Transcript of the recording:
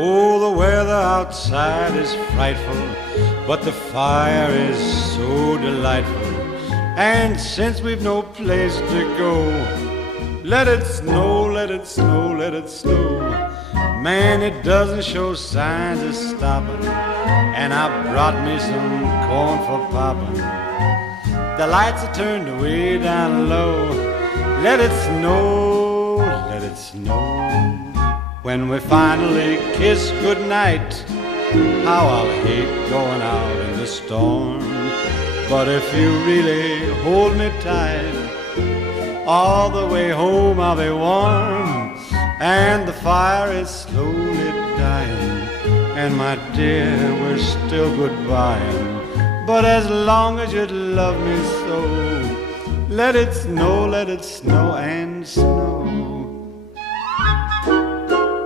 Oh, the weather outside is frightful, but the fire is so delightful. And since we've no place to go, let it snow, let it snow, let it snow. Man, it doesn't show signs of stopping, and I brought me some corn for popping. The lights are turned way down low. Let it snow, let it snow. When we finally kiss goodnight, how I'll hate going out in the storm. But if you really hold me tight, all the way home I'll be warm. And the fire is slowly dying, and my dear, we're still goodbying. But as long as you love me so, let it snow and snow.